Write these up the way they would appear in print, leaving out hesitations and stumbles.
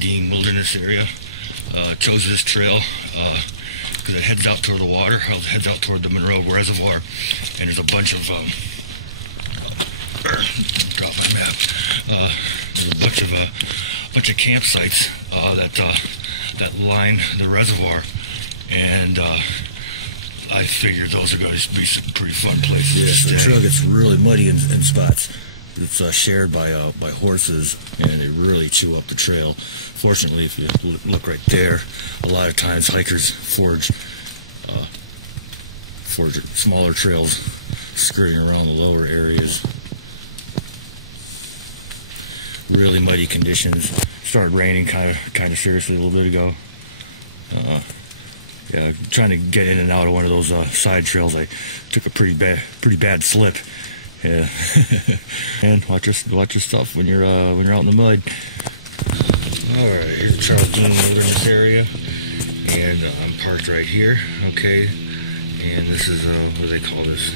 Deam wilderness area. Chose this trail because it heads out toward the water, heads out toward the Monroe Reservoir, and there's a bunch of drop my map. There's a bunch of campsites that line the reservoir, and I figured those are going to be some pretty fun places to stay. The trail gets really muddy in spots. It's shared by horses, and they really chew up the trail. Fortunately, if you look right there, a lot of times hikers forge smaller trails, skirting around the lower areas. Really muddy conditions. Started raining kind of seriously a little bit ago. Yeah, trying to get in and out of one of those side trails, I took a pretty bad slip. Yeah, and watch your stuff when you're out in the mud. All right, here's the Charles Dean Wilderness area, and I'm parked right here. Okay, and this is what do they call this?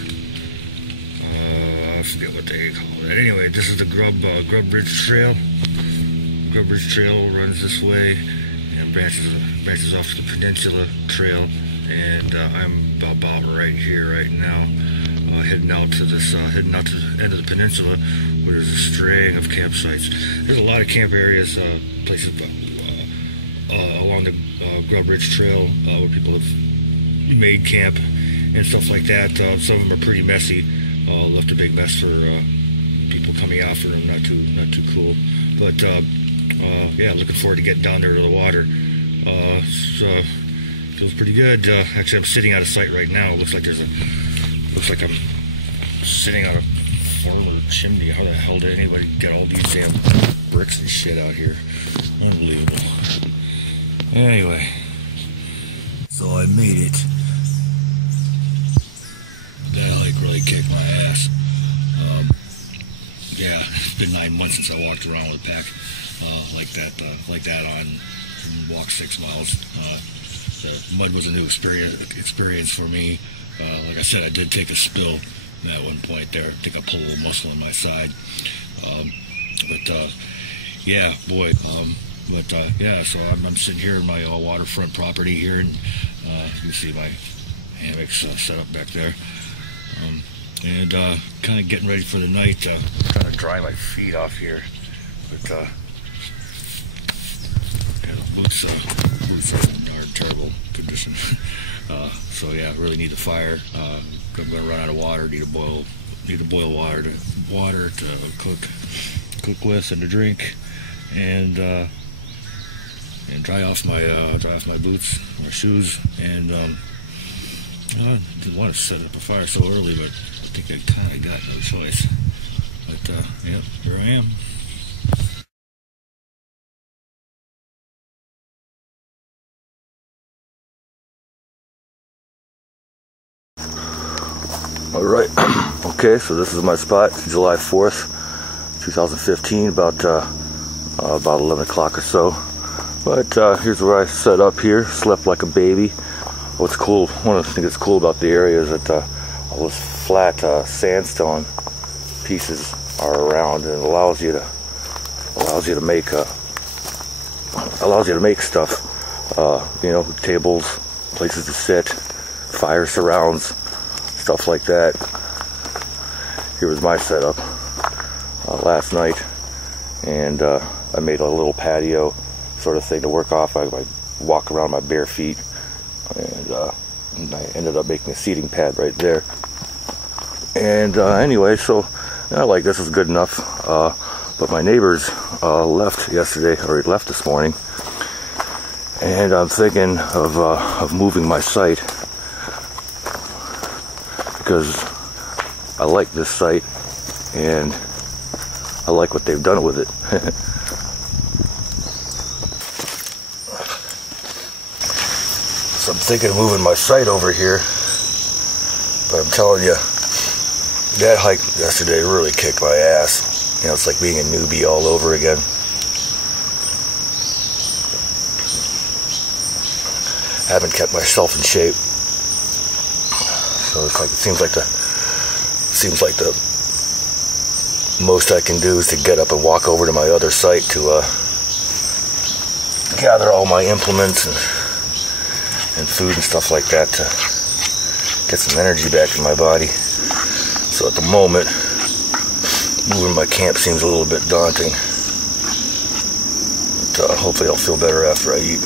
I forget what they call it. Anyway, this is the Grubb Ridge Trail. Grubb Ridge Trail runs this way and branches off to the Peninsula Trail, and I'm about right here right now. Heading out to the end of the peninsula, where there's a string of campsites. There's a lot of camp areas, places along the Grubb Ridge Trail where people have made camp and stuff like that. Some of them are pretty messy. Left a big mess for people coming out for them. Not too cool. But yeah, looking forward to getting down there to the water. So feels pretty good. Actually, I'm sitting out of sight right now. It looks like I'm sitting on a former chimney. How the hell did anybody get all these damn bricks and shit out here? Unbelievable. Anyway, so I made it. That hike really kicked my ass. Yeah, it's been 9 months since I walked around with a pack like that on walk 6 miles. The mud was a new experience for me. Like I said, I did take a spill at one point there. I think I pulled a little muscle in my side. Yeah, boy. Yeah, so I'm sitting here in my waterfront property here, and you can see my hammocks set up back there. And kind of getting ready for the night. Trying to dry my feet off here. But yeah, the boots are in terrible condition. So yeah, really need the fire. I'm going to run out of water. Need to boil water to cook with and to drink, and dry off my boots, my shoes, and I didn't want to set up a fire so early, but I think I kind of got no choice. But yeah, here I am. All right, okay, so this is my spot, July 4th, 2015, about 11 o'clock or so. But here's where I set up here, slept like a baby. What's cool, one of the things that's cool about the area is that all those flat sandstone pieces are around, and it allows you to make stuff. You know, tables, places to sit, fire surrounds, stuff like that. Here was my setup last night, and I made a little patio sort of thing to work off. I walk around my bare feet, and I ended up making a seating pad right there. And anyway, so this is good enough. But my neighbors left yesterday, or left this morning, and I'm thinking of moving my site, because I like this site and I like what they've done with it. So I'm thinking of moving my site over here, but I'm telling you, that hike yesterday really kicked my ass. You know, it's like being a newbie all over again. I haven't kept myself in shape, so it seems like the most I can do is to get up and walk over to my other site to gather all my implements and food and stuff like that to get some energy back in my body. So at the moment, moving my camp seems a little bit daunting. But hopefully I'll feel better after I eat.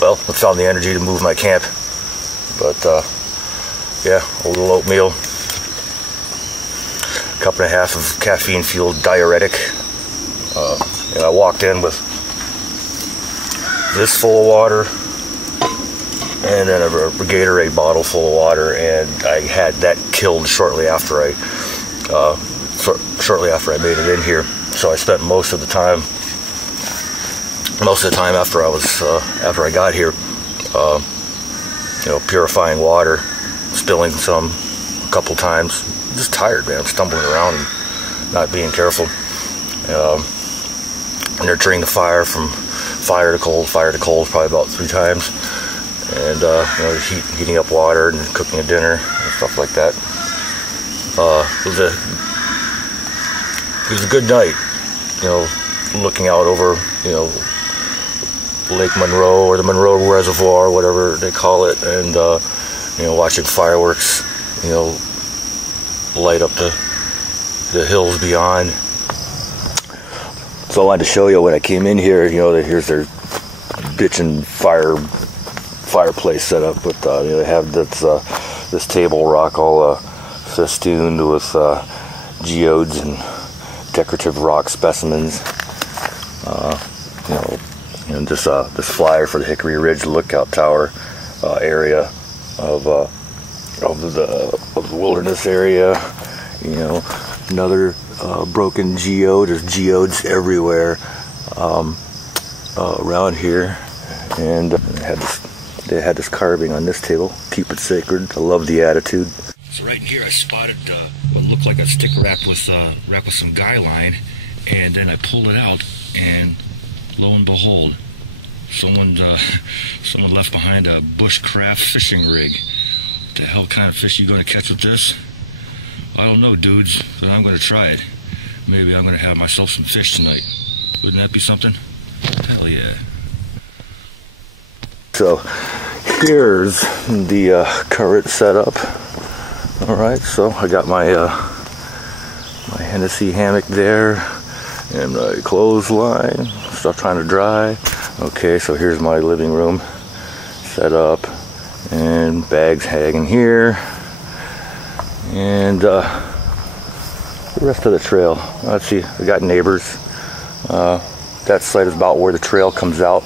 Well, I found the energy to move my camp. But yeah, a little oatmeal, a cup and a half of caffeine-fueled diuretic. And I walked in with this full of water and then a Gatorade bottle full of water, and I had that killed shortly after I made it in here. So I spent most of the time after I got here, you know, purifying water, spilling some a couple times. I'm just tired, man. I'm stumbling around and not being careful. Nurturing the fire from fire to cold probably about 3 times. And you know, heating up water and cooking a dinner and stuff like that. It was a good night, you know, looking out over, you know, Lake Monroe or the Monroe Reservoir, whatever they call it, and you know, watching fireworks, you know, light up the hills beyond. So I wanted to show you when I came in here. You know, here's their bitchin' fireplace set up, but you know, they have this table rock all festooned with geodes and decorative rock specimens. You know, and this flyer for the Hickory Ridge Lookout Tower area of the wilderness area. You know, another broken geode. There's geodes everywhere around here, and they had this carving on this table. Keep it sacred. I love the attitude. So right in here, I spotted what looked like a stick wrapped with some guy line, and then I pulled it out, and lo and behold, someone left behind a bushcraft fishing rig. What the hell kind of fish are you going to catch with this? I don't know, dudes, but I'm going to try it. Maybe I'm going to have myself some fish tonight. Wouldn't that be something? Hell yeah. So here's the current setup. All right, so I got my my Hennessy hammock there and my clothesline, stuff trying to dry. Okay, so here's my living room set up, and bags hanging here, and the rest of the trail. Let's see, we got neighbors. That site is about where the trail comes out.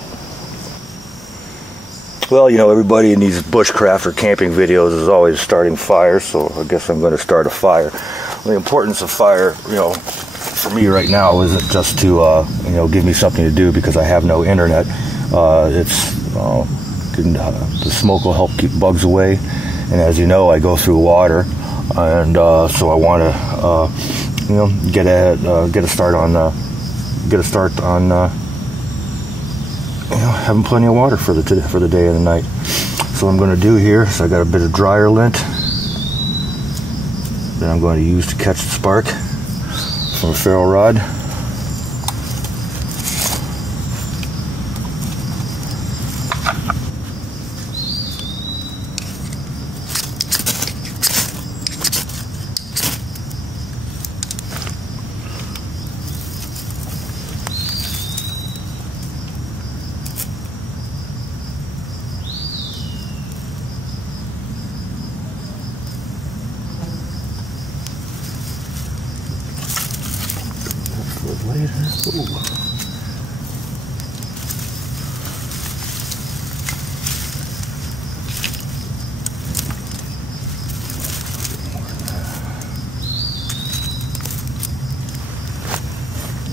Well, you know, everybody in these bushcraft or camping videos is always starting fires, so I guess I'm going to start a fire. The importance of fire, you know, for me right now isn't just to, you know, give me something to do because I have no internet. The smoke will help keep bugs away, and as you know, I go through water, and so I want to, you know, get a start on you know, having plenty of water for the day and the night. So what I'm going to do here, so I got a bit of dryer lint that I'm going to use to catch the spark from a ferro rod.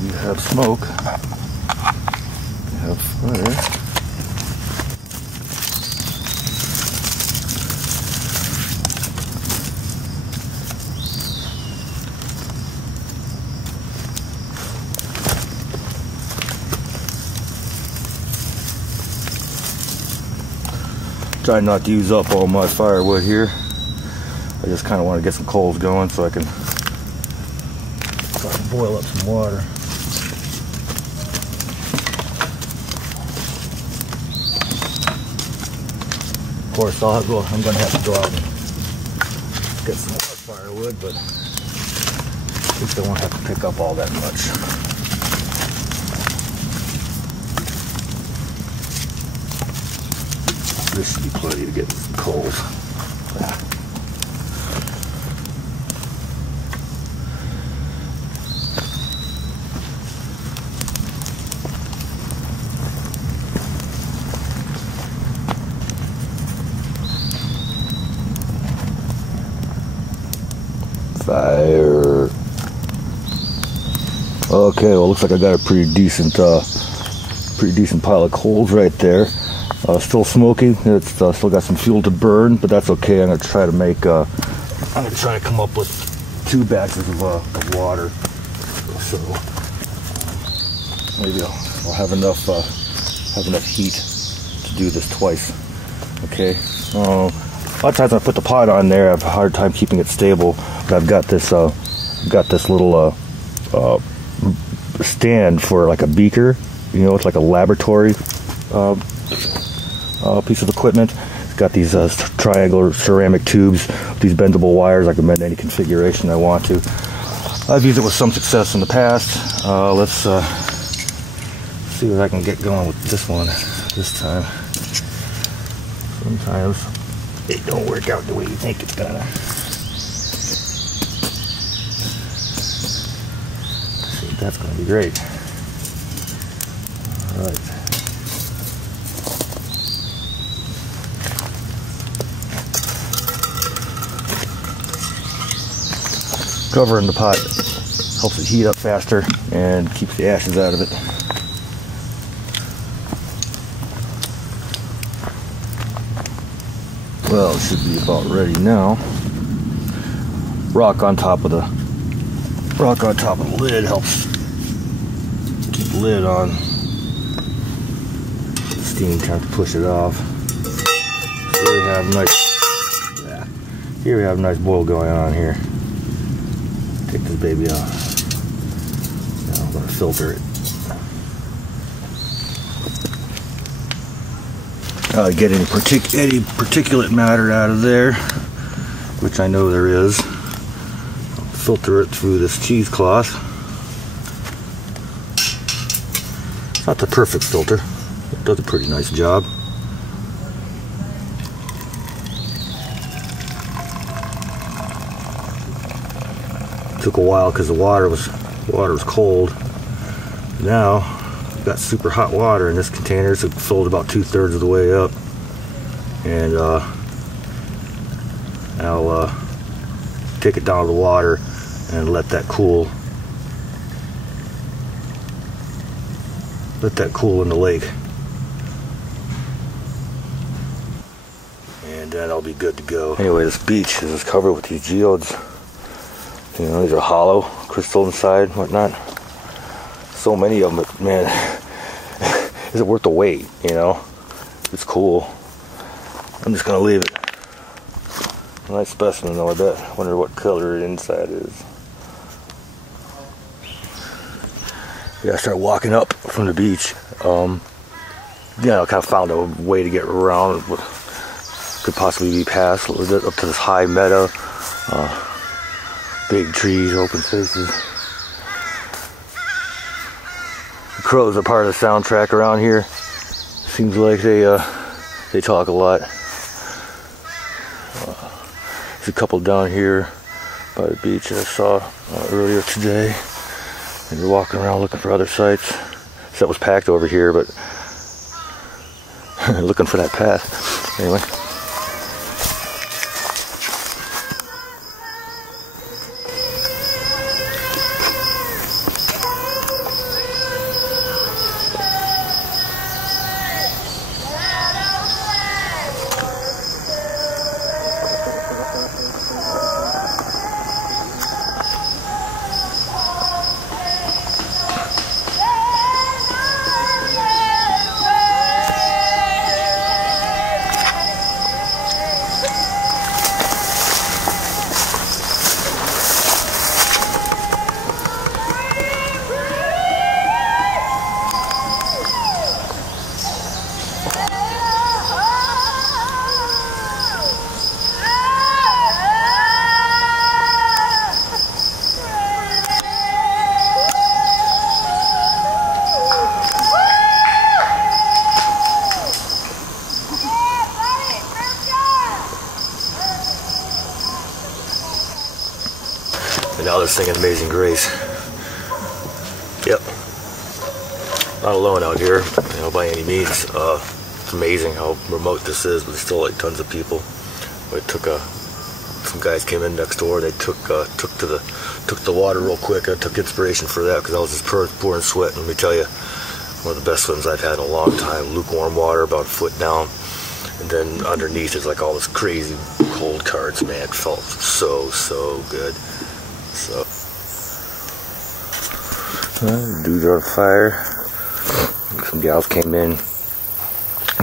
You have smoke, you have fire. Trying not to use up all my firewood here. I just kind of want to get some coals going so I can boil up some water. Of course, I'm going to have to go out and get some more firewood, but at least I won't have to pick up all that much. This should be plenty to get some coals. Fire. Okay, well, looks like I got a pretty decent pile of coals right there. Still smoky. It's still got some fuel to burn, but that's okay. I'm gonna try to come up with 2 batches of water. So maybe I'll have enough heat to do this twice. Okay. A lot of times when I put the pot on there, I have a hard time keeping it stable. But I've got this little stand for like a beaker. You know, it's like a laboratory piece of equipment. It's got these triangular ceramic tubes, these bendable wires. I can bend any configuration I want to. I've used it with some success in the past. Let's see what I can get going with this one this time. Sometimes it don't work out the way you think it's gonna. See, that's gonna be great. All right. Covering the pot helps it heat up faster and keeps the ashes out of it. Well, it should be about ready now. Rock on top of the lid helps keep the lid on. Steam trying to push it off. So here we have nice boil going on here. Take this baby off. Now I'm going to filter it. Get any particulate matter out of there, which I know there is. I'll filter it through this cheesecloth. It's not the perfect filter. It does a pretty nice job. Took a while because the water was cold. Now I've got super hot water in this container, so it filled about 2/3 of the way up, and I'll take it down to the water and let that cool. Let that cool in the lake, and then I'll be good to go. Anyway, this beach is covered with these geodes. You know, these are hollow, crystal inside, whatnot. So many of them, but man, is it worth the wait, you know? It's cool. I'm just gonna leave it. Nice specimen though, I bet. Wonder what color the inside is. Yeah, I started walking up from the beach. Yeah, I kind of found a way to get around. Could possibly be past a little bit up to this high meadow. Big trees, open spaces. The crows are part of the soundtrack around here. Seems like they talk a lot. There's a couple down here by the beach that I saw earlier today. And they're walking around looking for other sites. That was packed over here, but looking for that path. Anyway. singing Amazing Grace. Yep. Not alone out here, you know, by any means. It's amazing how remote this is, but there's still like tons of people. We took some guys came in next door. They took the water real quick. I took inspiration for that because I was just pouring sweat. And let me tell you, one of the best swims I've had in a long time. Lukewarm water, about a foot down, and then underneath is like all this crazy cold currents. Man, it felt so good. So, dudes are on fire. Some gals came in.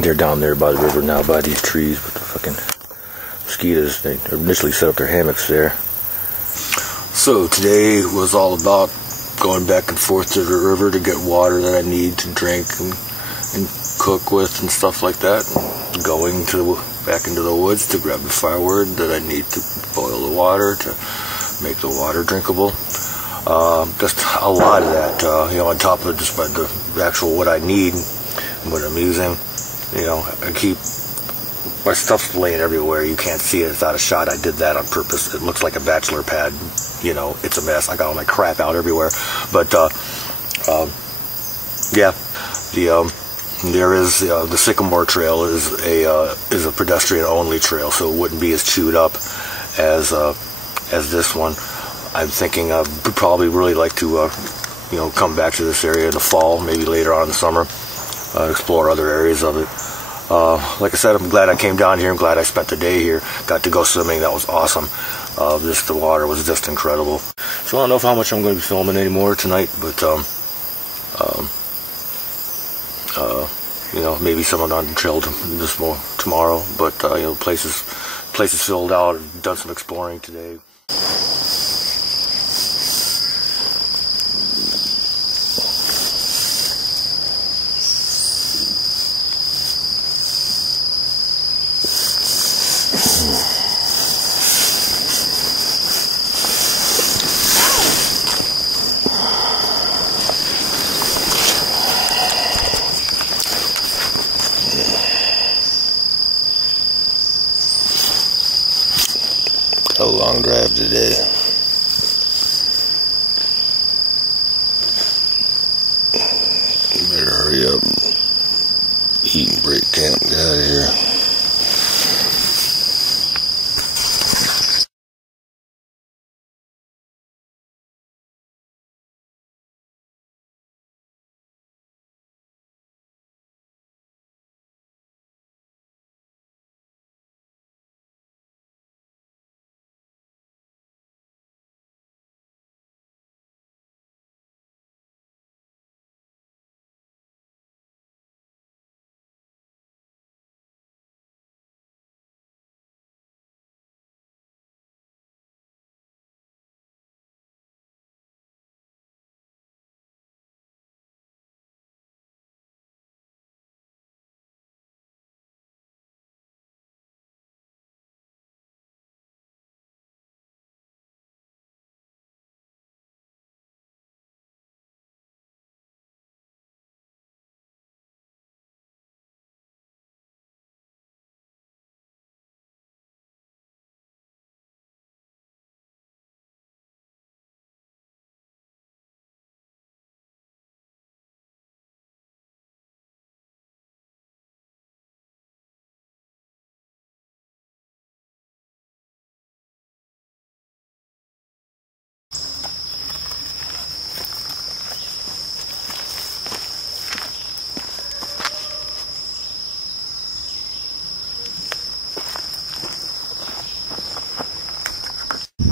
They're down there by the river now, by these trees with the fucking mosquitoes. They initially set up their hammocks there. So today was all about going back and forth to the river to get water that I need to drink and cook with and stuff like that. And going back into the woods to grab the firewood that I need to boil the water to make the water drinkable. Just a lot of that, you know, on top of just the actual what I need and what I'm using. You know, my stuff's laying everywhere. You can't see it. It's out of shot. I did that on purpose. It looks like a bachelor pad. You know, it's a mess. I got all my crap out everywhere. But, yeah, there is, the Sycamore Trail is a pedestrian-only trail, so it wouldn't be as chewed up as this one. I'm thinking I'd probably really like to, you know, come back to this area in the fall, maybe later on in the summer, explore other areas of it. Like I said, I'm glad I came down here. I'm glad I spent the day here. Got to go swimming. That was awesome. The water was just incredible. So I don't know how much I'm going to be filming anymore tonight, but you know, maybe someone on the trail tomorrow. But you know, places filled out. Done some exploring today. A long drive today. Better hurry up, eat and break camp, get out of here.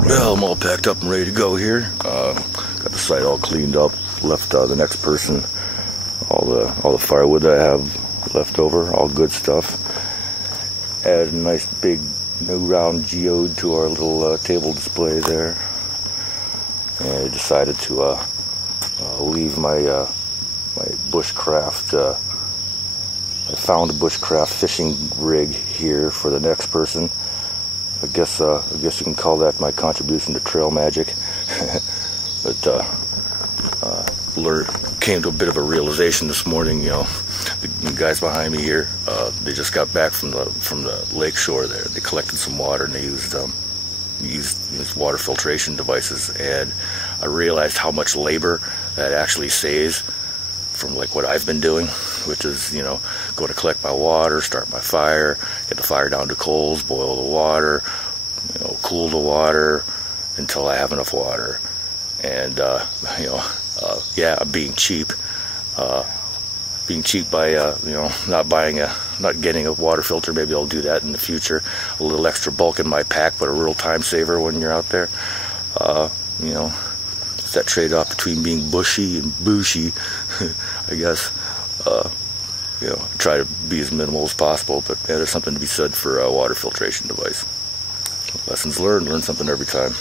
Well, I'm all packed up and ready to go here. Got the site all cleaned up. Left the next person all the firewood that I have left over, all good stuff. Added a nice big new round geode to our little table display there. And I decided to leave my my bushcraft. I found a bushcraft fishing rig here for the next person. I guess you can call that my contribution to trail magic. But came to a bit of a realization this morning. You know, the guys behind me here, they just got back from the lake shore there. They collected some water and they used these water filtration devices, and I realized how much labor that actually saves from like what I've been doing, which is, you know, go to collect my water, start my fire, get the fire down to coals, boil the water, you know, cool the water until I have enough water. And you know, yeah, I'm being cheap. Being cheap by you know, not getting a water filter. Maybe I'll do that in the future. A little extra bulk in my pack, but a real time saver when you're out there. You know, it's that trade-off between being bushy and bushy, I guess. You know, try to be as minimal as possible, but yeah, there's something to be said for a water filtration device. Lessons learned, learn something every time.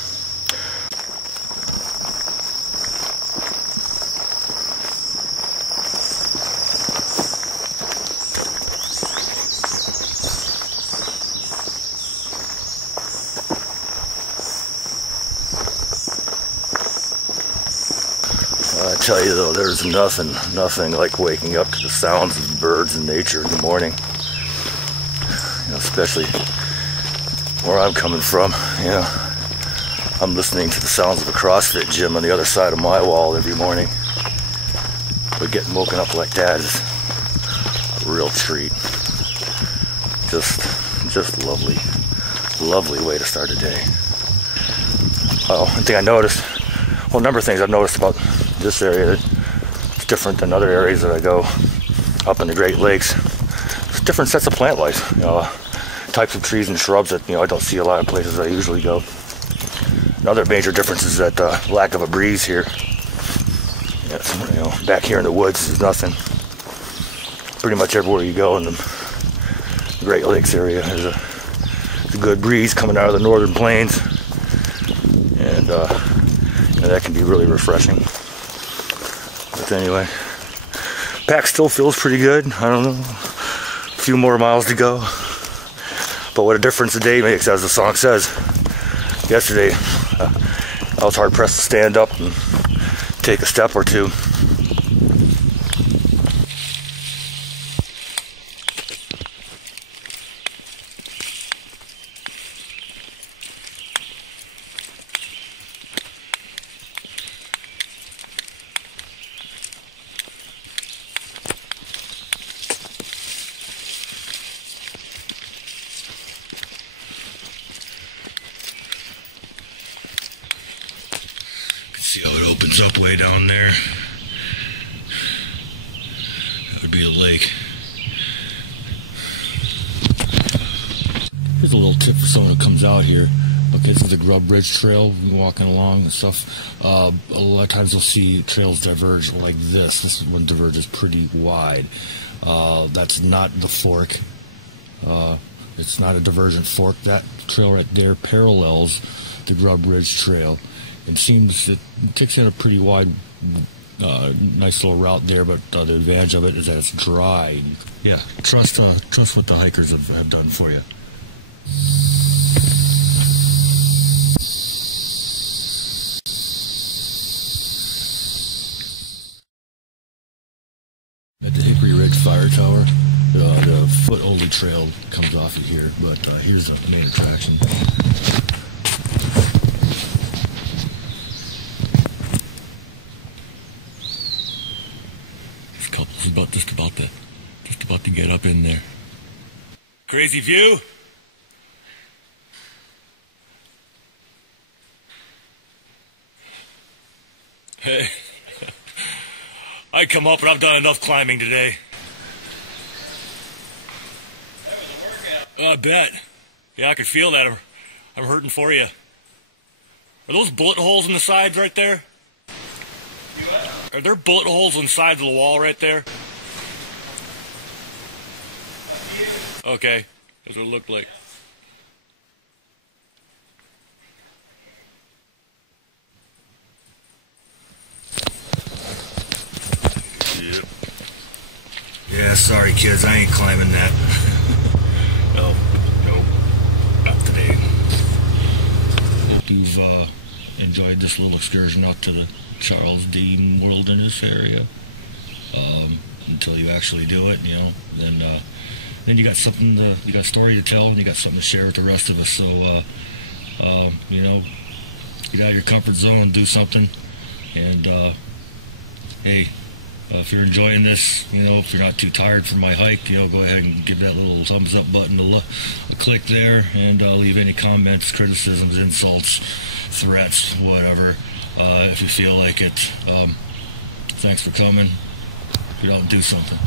I tell you though, there's nothing like waking up to the sounds of birds and nature in the morning. You know, especially where I'm coming from. You know, I'm listening to the sounds of a CrossFit gym on the other side of my wall every morning. But getting woken up like that is a real treat. Just lovely way to start a day. Oh, one thing I noticed, well, a number of things I've noticed about this area that's different than other areas that I go up in the Great Lakes. It's different sets of plant life, you know, types of trees and shrubs that, you know, I don't see a lot of places I usually go. Another major difference is that lack of a breeze here. Yeah, you know, back here in the woods is nothing. Pretty much everywhere you go in the Great Lakes area, there's a good breeze coming out of the northern plains, and you know, that can be really refreshing. But anyway, pack still feels pretty good. I don't know, a few more miles to go. But what a difference a day makes, as the song says. Yesterday, I was hard pressed to stand up and take a step or two. See how it opens up way down there? That would be a lake. Here's a little tip for someone who comes out here. Okay, this is the Grubb Ridge Trail, walking along and stuff. A lot of times you'll see trails diverge like this. This one diverges pretty wide. That's not the fork. It's not a divergent fork. That trail right there parallels the Grubb Ridge Trail. It seems it takes in a pretty wide, nice little route there, but the advantage of it is that it's dry. Yeah, trust what the hikers have done for you. At the Hickory Ridge Fire Tower, the foot-only trail comes off of here, but here's the main attraction. Just about to get up in there. Crazy view. Hey, I come up and I've done enough climbing today. I bet. Yeah, I can feel that. I'm hurting for you. Are those bullet holes in the sides right there? Are there bullet holes on the sides of the wall right there? Okay, that's what it looked like. Yep. Yeah, sorry kids, I ain't climbing that. Nope, not today. Hope you've enjoyed this little excursion out to the Charles Deam Wilderness area. Until you actually do it, you know, then you got something, you got a story to tell, and you got something to share with the rest of us. So You know, get out of your comfort zone and do something. And hey, if you're enjoying this, you know, if you're not too tired from my hike, you know, go ahead and give that little thumbs up button a click there, and leave any comments, criticisms, insults, threats, whatever, if you feel like it. Thanks for coming. Get out and do something.